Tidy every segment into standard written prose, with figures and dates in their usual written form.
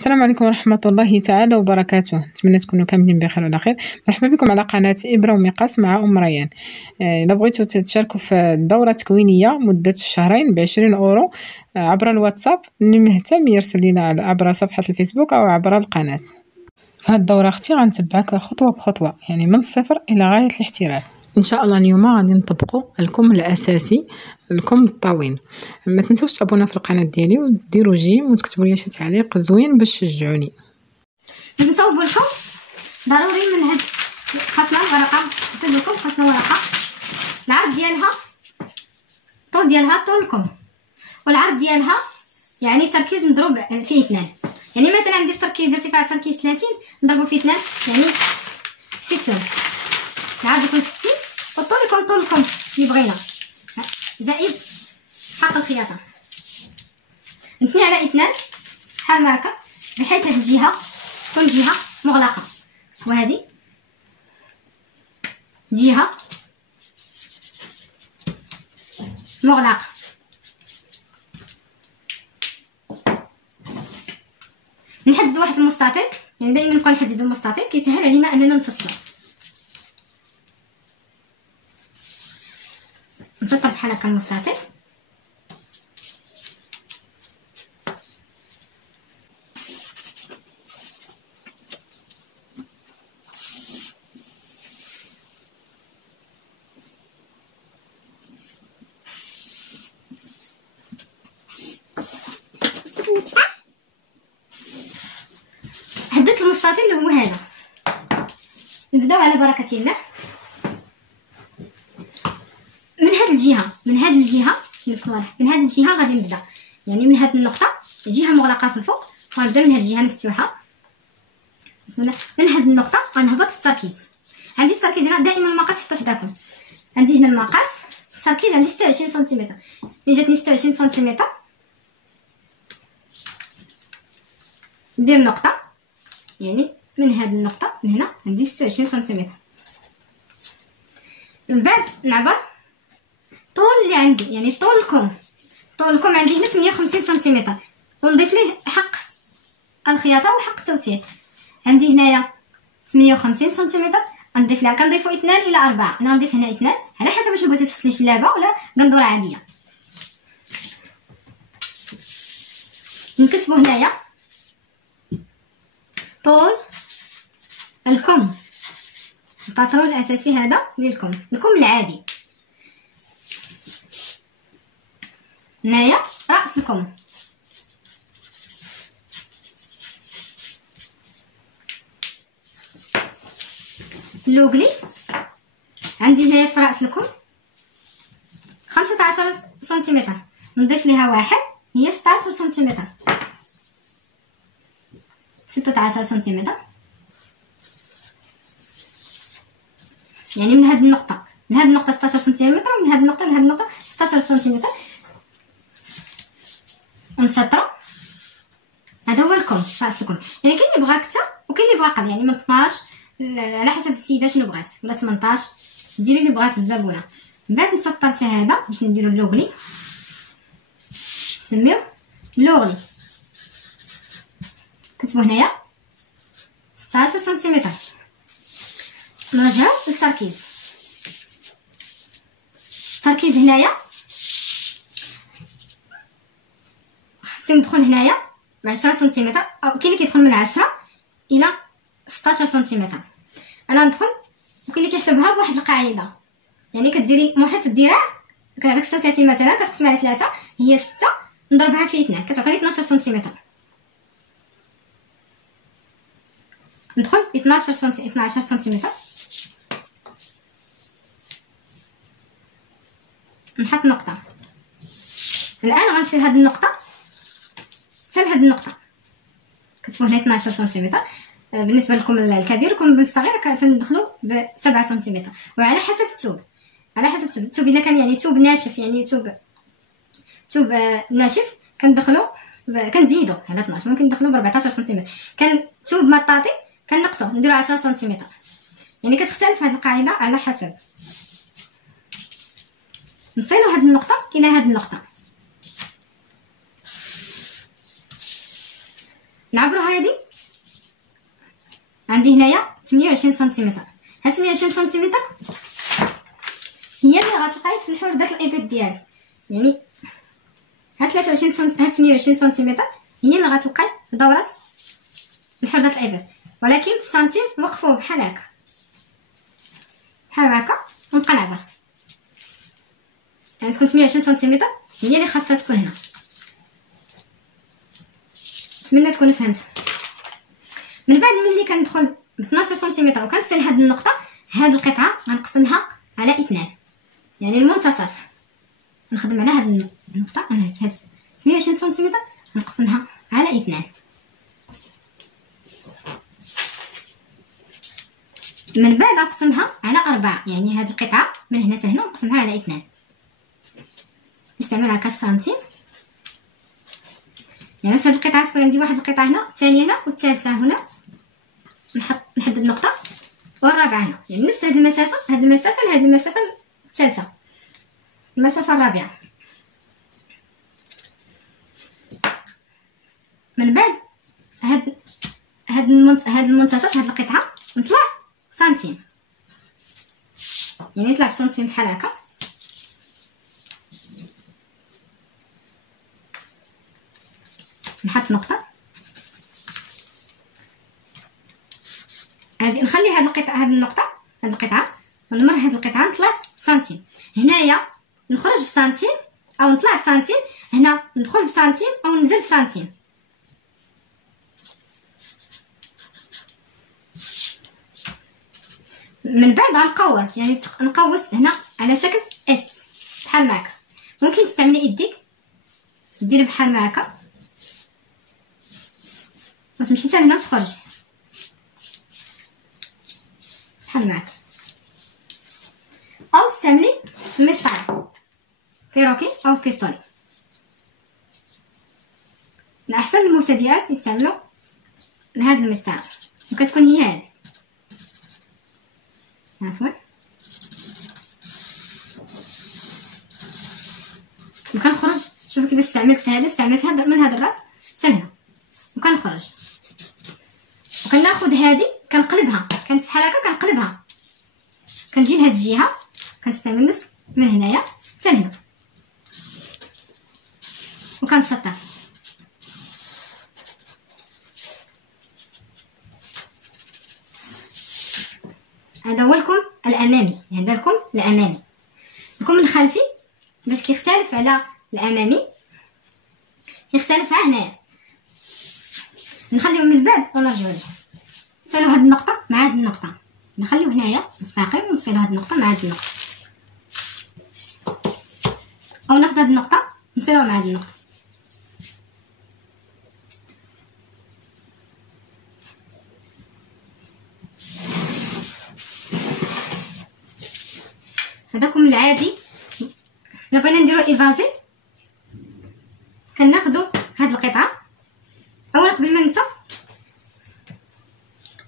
السلام عليكم ورحمة الله تعالى وبركاته. نتمنى تكونوا كاملين بخير وعلى خير. مرحبا بكم على قناة إبرة ومقاس مع أم ريان. إلا بغيتوا تشاركوا في الدورة التكوينية مدة شهرين ب20 أورو عبر الواتساب، اللي مهتم يرسل لنا عبر صفحة الفيسبوك أو عبر القناة. في هذه الدورة اختي غنتبعك خطوة بخطوة، يعني من الصفر إلى غاية الاحتراف. ان شاء الله اليوم غادي نطبقوا الكم الاساسي، الكم الطويل. ما تنسوش تابونا في القناه ديالي وديروا جيم وتكتبوا لي شي تعليق زوين باش تشجعوني. نصاوبوا لكم ضروري من هاد خاصنا ورقه، نصاوب لكم خاصنا ورقه العرض ديالها طول ديالها طول الكم، والعرض ديالها يعني تركيز مضروب فيه 2. يعني مثلا عندي التركيز ارتفاع التركيز 30 نضربو فيه 2 يعني 60. العرض يكون 60 والطول يكون طول الكم اللي بغينا زائد حق الخياطه 2 على 2 بحال هكا، بحيث هاد الجهه تكون جهه مغلقه. شوفوا هادي جهه مغلقه. نحدد واحد المستطيل، يعني دائما نبقاو نحددوا المستطيل كيسهل علينا اننا نفصلوا. نسطر بحال هكا المستطيل حددت المستطيل اللي هو هذا. نبداو على بركه الله من هاد الجهه، من هاد الجهه من هاد الجهه غادي نبدا، يعني من هاد النقطه جهه مغلقه في الفوق، غنبدا من هاد الجهه مفتوحه. بسم الله. من هاد النقطه غنهبط في التركيز. عندي التركيز هنا دائما المقاس حطوا حداكم. عندي هنا المقاس التركيز عندي 26 سنتيمتر، اللي جاتني 26 سنتيمتر ندير نقطه، يعني من هاد النقطه لهنا عندي 26 سنتيمتر. من بعد نعبر طول اللي عندي، يعني طول الكم عندي هنا 58 سنتيمتر، ونضيف ليه حق الخياطه وحق التوسيع. عندي هنايا 58 سنتيمتر غنضيف لها، كنضيفوا 2 الى 4. انا غنضيف هنا 2 على حسب واش بغيتي تفصلي جلابه ولا قندوره عاديه. نكتبوا هنايا طول الكم، الباترون الاساسي هذا للكم، الكم العادي. هنايا راس الكم، اللوغلي عندي هنايا في راس الكم 15 سنتيمتر، نضيف ليها 1 هي 16 سنتيمتر، 16 سنتيمتر. يعني من هاد النقطه لهاد النقطه 16 سنتيمتر، ومن هاد النقطه لهاد النقطه 16 سنتيمتر. ونسطرو. هذا هو الكم، راس الكم. يعني كاين اللي بغا اكثر وكاين اللي بغا اقل، يعني من 12 على حسب السيده شنو بغات، ولا 18 ديري اللي بغات الزبونه. من بعد نسطر حتى هذا باش نديرو اللوغلي، نسميوه اللوغلي. كتبوا هنايا 16 سنتيمتر. نرجعو للتركيز. التركيز هنايا خصني ندخل هنايا ب 10 سنتيمتر، او كاين اللي كيدخل من 10 الى 16 سنتيمتر. انا ندخل، وكاين اللي كيحسبها بواحد القاعده، يعني كديري محيط الذراع كتعطيك 36 مثلا، كتقسمي على 3 هي 6 نضربها في 2 كتعطيني 12 سنتيمتر. ندخل 12 سنتيمتر، نحط نقطه. الان غنصير هاد النقطه حتى لهاد النقطه، كتبوا هنا 12 سنتيمتر. بالنسبه لكم الكبير وكم الصغير كتندخلوا ب 7 سنتيمتر، وعلى حسب الثوب، على حسب الثوب الا كان يعني ثوب ناشف، يعني ثوب ناشف كندخلوا كنزيدوا على 12، ممكن ندخلوا ب 14 سنتيمتر. كان ثوب مطاطي كنقصوا نديروا 10 سنتيمتر، يعني كتختلف هذه القاعده على حسب. نصلوا هذه النقطه الى هذه النقطه، نعبرو هذه. عندي هنايا 28 سنتيمتر. هاد 28 سنتيمتر هي اللي غتلقاي في الحردة الابط ديالك، يعني هاد 23 سنتيمتر، هاد 28 سنتيمتر هي اللي غتلقاي في دورة الحردة الابط، ولكن السنتيم وقفوه بحال هكا بحال هكا ونبقى نعبر. يعني تكون 28 سنتيمتر هي اللي خاصها تكون هنا. نتمنى تكونوا فهمتوا. من بعد ملي كندخل ب 12 سنتيمتر وكنسال هاد النقطه، هاد القطعه غنقسمها على 2، يعني المنتصف. نخدم على هاد النقطه، نهز هاد 28 سنتيمتر نقسمها على 2. من بعد نقسمها على 4، يعني هاد القطعه من هنا حتى هنا نقسمها على 2. نستعمل هكا السنتيم، يعني نفس هاد القطعه تكون عندي واحد القطعه هنا، الثانيه هنا والثالثه هنا، نحدد نقطه، والرابعه هنا، يعني نفس هاد المسافه، هاد المسافه لهاد المسافه الثالثه، المسافه الرابعه. من بعد هاد المنتصف، هاد القطعه نطلع سنتيم، يعني نطلع بسنتيم بحال هكا. نحط نقطه، هادي نخلي هاد القطعه، هاد النقطه، هاد القطعه، ونمر هاد القطعه نطلع بسنتيم. هنايا نخرج بسنتيم او نطلع بسنتيم، هنا ندخل بسنتيم او ننزل بسنتيم. من بعد غنقور، يعني نقوس هنا على شكل اس بحال ما هكا. ممكن تستعملي يديك ديري بحال ما هكا وتمشي حتى لهنا وتخرجي بحال ما هكا، او تستعملي المسطره فيروكي او بيستولي. من احسن المبتدئات يستعملوا هاد المسطره، وكتكون هي هادي، عفوا. وكنخرج، شوفوا كيفاش استعملت هذا من هذا الراس حتى لهنا، وكنخرج وكناخذ هذه كنقلبها، كانت بحال هكا كنقلبها، كنجي لهاد الجهه كنستعمل نفس من هنايا حتى لهنا وكنسطر. هذا هو الكم الامامي، هذا الكم الامامي. الكم الخلفي باش كيختلف على الامامي، يختلف على هنايا. نخليو من بعد ونرجعو ليه. نصلو هاد النقطه مع هاد النقطه، نخليو هنايا مستقيم ونصلو هاد النقطه مع هاد النقطه، او ناخد هاد النقطه نصلوها مع هاد النقطه. هذاكم العادي. الا بغينا نديرو ايفازي كناخدو هاد القطعه، اولا قبل ما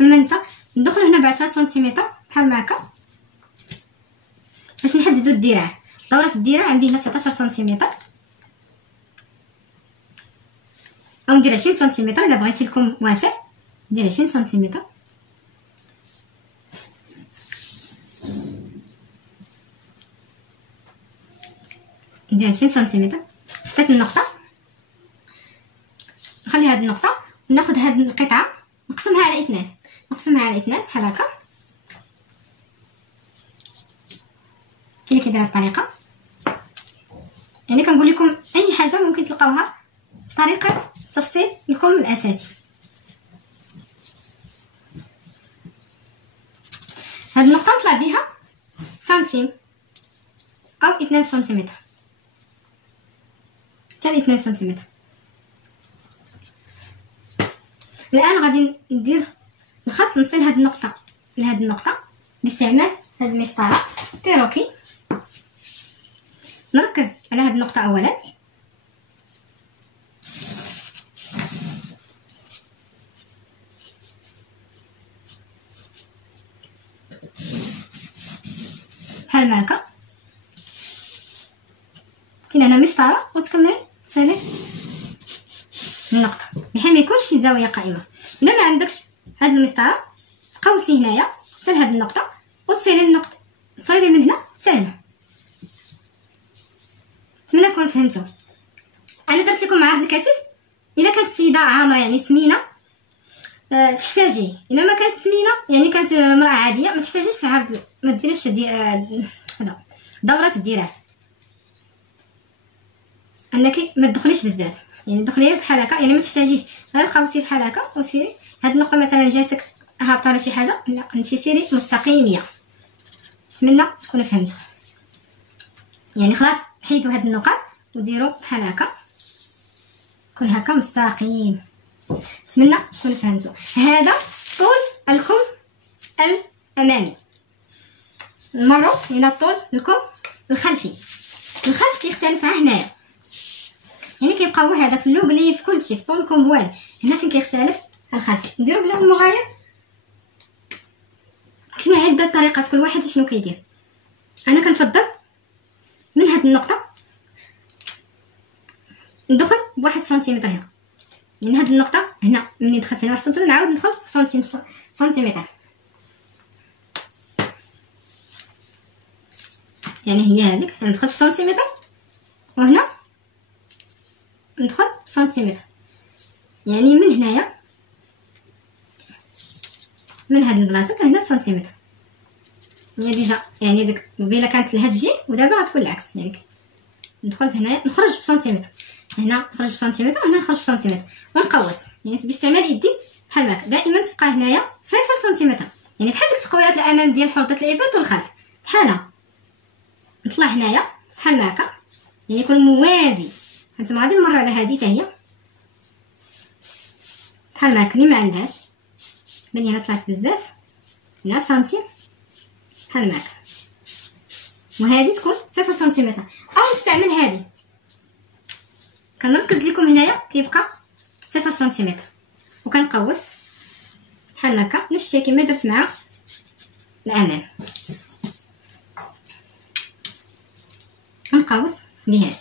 ننسى ندخلو هنا ب10 سنتيمتر بحال ما هكا باش نحددو الذراع. دورة الذراع عندي هنا 19 سنتيمتر، او ندير 20 سنتيمتر الا بغيتي لكم واسع، ندير 20 سنتيمتر. ندير 20 سنتيمتر، حطيت النقطه، نخلي هاد النقطه وناخد هاد القطعه نقسمها على 2، نقسمها على 2 بحال هكا. كاين اللي كيدير الطريقه، يعني كنقول لكم اي حاجه ممكن تلقاوها في طريقه تفصيل الكم الاساسي. هاد النقطه نطلع بها سنتيم او 2 سنتيمتر، حتى 2 سنتيمتر. الان غادي ندير الخط، نصل هاد النقطه لهاد النقطه باستعمال هاد المسطره بيروكي. نركز على هاد النقطه اولا، بحال ما هكا. كاين هنا مسطره وتكملي تصيلي النقطه بحال ما يكونش شي زاويه قائمه. الا ما عندكش هاد المسطره تقوسي هنايا حتى لهاد النقطه وتصيري النقطه، صايري من هنا حتى هنا. نتمنى تكونوا فهمتوا. انا درت لكم عرض الكتف. الا كانت السيده عامره يعني سمينه تحتاجيه، الا ما كانت سمينه يعني كانت امراه عاديه ما تحتاجيش العرض، ما ديريش هذا دوره الدراع، انك ما تدخليش بزاف، يعني دخلي بحال هكا، يعني ما تحتاجيش غير قوسي بحال هكا وسيري. هاد النقطه مثلا جاتك هابطه ولا شي حاجه، لا انت سيري مستقيميه. نتمنى تكونوا فهمتوا. يعني خلاص حيدوا هاد النقط وديروا بحال هكا، كل هكا مستقيم. نتمنى تكونوا فهمتوا. هذا طول الكم الامامي. نمروا الى طول الكم الخلفي. الخلف كيختلف عن هنايا، يعني كيبقى هو هذاك اللوغلي في كلشي في طول الكم والو. هنا فين كيختلف الخلف. نديرو بلا المغاير. كاين عده طريقات كل واحد شنو كيدير. انا كنفضل من هاد النقطه ندخل بواحد سنتيمتر هنا، يعني هاد النقطه هنا ملي دخلت هنا واحد سنتيمتر نعاود ندخل سنتيمتر، يعني هي هذيك ندخل في سنتيمتر وهنا ندخل بسنتيمتر، يعني من هنايا من هاد البلاصه هنا سنتيمتر. هي ديجا يعني ديك قبيله كانت لهاد الجي ودابا غتكون العكس، يعني ندخل هنايا نخرج بسنتيمتر، هنا نخرج بسنتيمتر وهنا نخرج بسنتيمتر ونقوس، يعني باستعمال يدي بحال هكا. دائما تبقى هنايا 0 سنتيمتر، يعني بحال ديك تقويات الامام ديال حوضه الابط والخلف بحالها. نطلع هنايا بحال هكا، يعني يكون موازي. هانتوما غادي نمروا على هذه حتى هي بحال هكا. اللي ما عندهاش بان انا طلعت بزاف هنا سنتيم بحال هكا، وهذه تكون 0 سنتيمتر. او نستعمل هذه، كنركز لكم هنايا كيبقى 0 سنتيمتر وكنقوس بحال هكا نفس الشيء كما درت مع الامام. نقوس بهذه،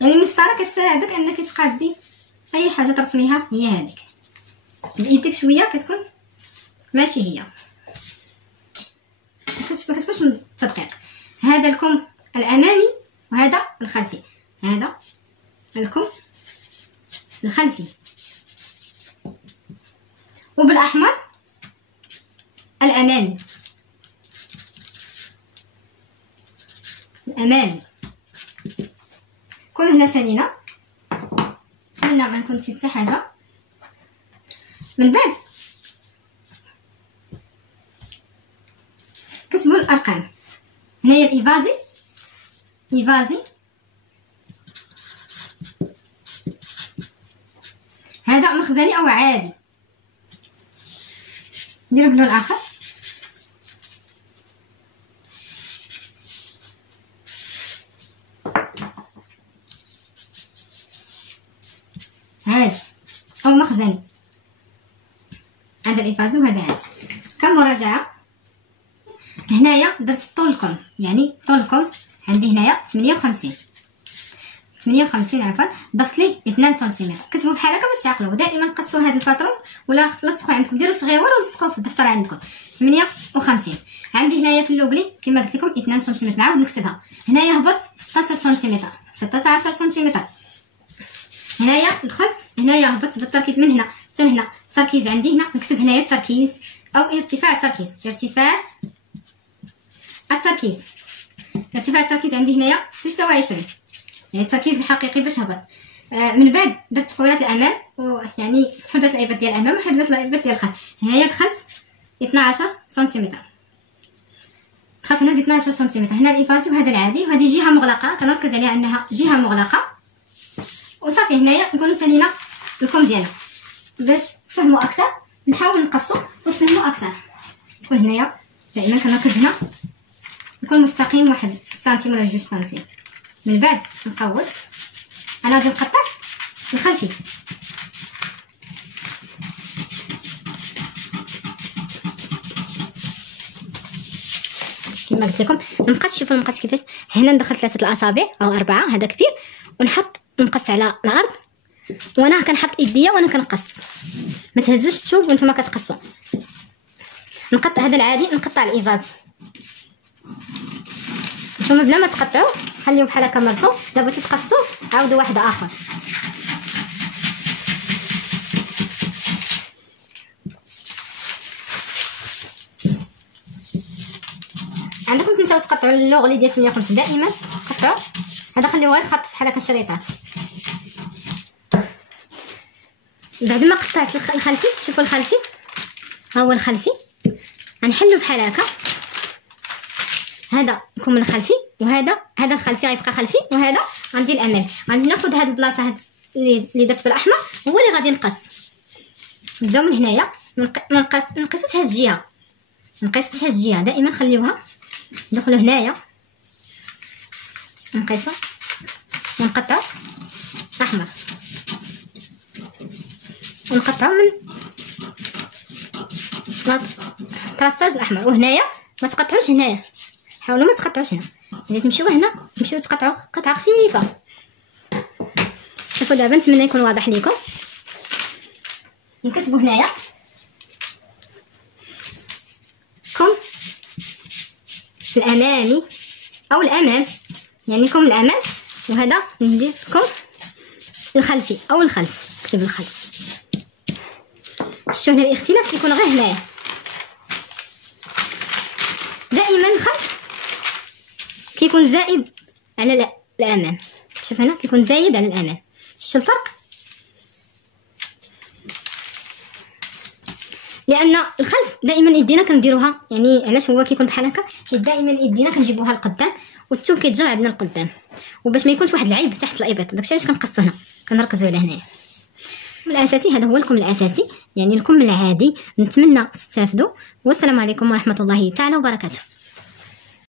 يعني المسطره كتساعدك انك تقادي اي حاجه ترسميها. هي هذيك بايدك شويه كتكون ماشي هي، ما كتكونش من التدقيق. هذا الكم الامامي وهذا الخلفي، هذا الكم الخلفي، وبالاحمر الامامي الامامي. كون هنا سالينا. نتمنى ما نكون نسيت حتى حاجه. من بعد كتبوا الارقام. هنايا الايفازي هذا مخزني او عادي. نديرو بلون اخر. عادي او مخزني. هذا الإفازي وهذا عادي. كمراجعه هنايا درت طولكم، يعني طولكم عندي هنايا 58 عفوا، ضفت ليه 2 سنتيمتر. كتبوا بحال هكا باش تعقلوا. دائما قصوا هذا الباترون ولا لصقوا عندكم، ديروا صغيور ولصقوه في الدفتر عندكم. 58 عندي هنايا في اللوغلي كما قلت لكم 2 سنتيمتر. نعاود نكتبها. هنايا هبط 16 سنتيمتر 16 سنتيمتر. هنايا دخلت هنايا هبطت بالتركيز من هنا حتى هنا. التركيز عندي هنا نكتب هنايا التركيز او ارتفاع التركيز. ارتفاع التركيز عندي هنايا 26، يعني التركيز الحقيقي باش هبط. من بعد درت تقويات الامام، يعني حدة الابط ديال الامام وحدة الابط ديال الخلف. هنايا دخلت 12 سنتيمتر، دخلت هنا ب 12 سنتيمتر. هنا الإفازي وهذا العادي، وهذه جهه مغلقه كنركز عليها انها جهه مغلقه. وصافي هنايا نكونوا سالينا الكم ديالنا. باش تفهموا اكثر نحاول نقصوا وتفهموا اكثر. تكون هنايا دائما كنركز هنا يكون مستقيم 1 سنتيم ولا 2 سنتيم. من بعد نقوس. انا غادي نقطع الخلفي. كما قلت لكم المقاس. شوفوا المقاس كيفاش. هنا ندخل 3 الاصابع او 4، هذا كبير، ونحط نقص على الارض، وانا كنحط يديا وانا كنقص. ما تهزوش الثوب وانتم كتقصوا. نقطع هذا العادي، نقطع الإيفاز. نتوما بلا ما تقطعوا خليوه بحال هكا مرسوم. دابا تتقصوا عاودوا واحد اخر. عندكم تنساو تقطعوا اللوغلي ديال 58 دائما قطعوا. هذا خليوه غير خط بحال هكا شريطات. بعد ما قطعت الخلفي، شوفوا الخلفي ها هو الخلفي، غنحلو بحال هكا. هذا يكون من الخلفي، وهذا الخلفي غيبقى خلفي، وهذا غندير الامامي. غادي ناخذ هاد البلاصه هاد اللي درت بالاحمر هو اللي غادي نقص. نبداو من هنايا نقيسو هاد الجهه، نقيسو هاد الجهه دائما خليوها. ندخلو هنايا نقيسو ونقطعو احمر، ونقطعو من التراساج الاحمر. وهنايا ما تقطعوش، هنايا حاولوا ما تقطعوش هنا. الا تمشيو هنا تمشيو تقطعوا قطعه خفيفه. شوفوا دابا نتمنى يكون واضح ليكم. نكتبوا هنايا كم الامامي او الامام، يعني كم الامام، وهذا ندير كم الخلفي او الخلف. كتب الخلف. شفتوا هنا الاختلاف كيكون غير هنايا. دائما الخلف كيكون زائد على الامام. شوف هنا كيكون زايد على الامام. شفتوا الفرق؟ لان الخلف دائما يدينا كنديروها، يعني علاش هو كيكون بحال هكا، حيت دائما يدينا كنجيبوها لقدام والثوب كيتجر عندنا لقدام، وباش ما يكونش واحد العيب تحت الابط. داكشي علاش كنقصو هنا، كنركزوا على هنايا. الاساسي هذا هو الكم الاساسي، يعني الكم العادي. نتمنى تستافدوا، والسلام عليكم ورحمه الله تعالى وبركاته.